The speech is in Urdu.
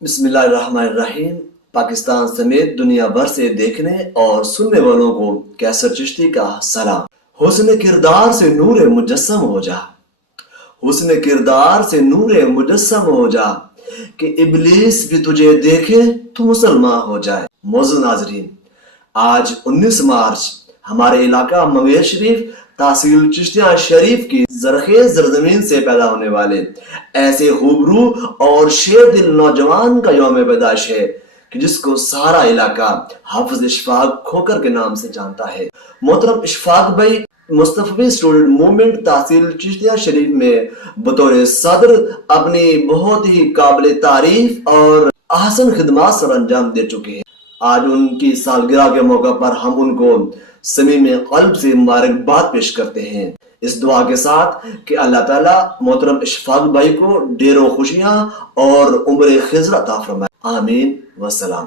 بسم اللہ الرحمن الرحیم۔ پاکستان سمیت دنیا بھر سے دیکھنے اور سننے والوں کو کیسر چشتی کا سلام۔ حسن کردار سے نور مجسم ہو جا، حسن کردار سے نور مجسم ہو جا، کہ ابلیس بھی تجھے دیکھے تو مسلمان ہو جائے۔ معزز ناظرین، آج 19 مارچ ہمارے علاقہ منگیر شریف تحصیل چشتیاں شریف کی زرخیز زرزمین سے پیدا ہونے والے ایسے خوبرو اور شیر دل نوجوان کا یوم پیدائش ہے کہ جس کو سارا علاقہ حافظ اشفاق کھوکر کے نام سے جانتا ہے۔ محترم اشفاق بھائی مصطفی اسٹوڈنٹ موومنٹ تحصیل چشتیاں شریف میں بطور صدر اپنی بہت ہی قابل تعریف اور احسن خدمات سر انجام دے چکے ہیں۔ آج ان کی سالگرہ کے موقع پر ہم ان کو صمیم قلب سے مبارکباد پیش کرتے ہیں، اس دعا کے ساتھ کہ اللہ تعالیٰ محترم اشفاق بھائی کو ڈھیروں خوشیاں اور عمر خضر عطا فرمائے۔ آمین والسلام۔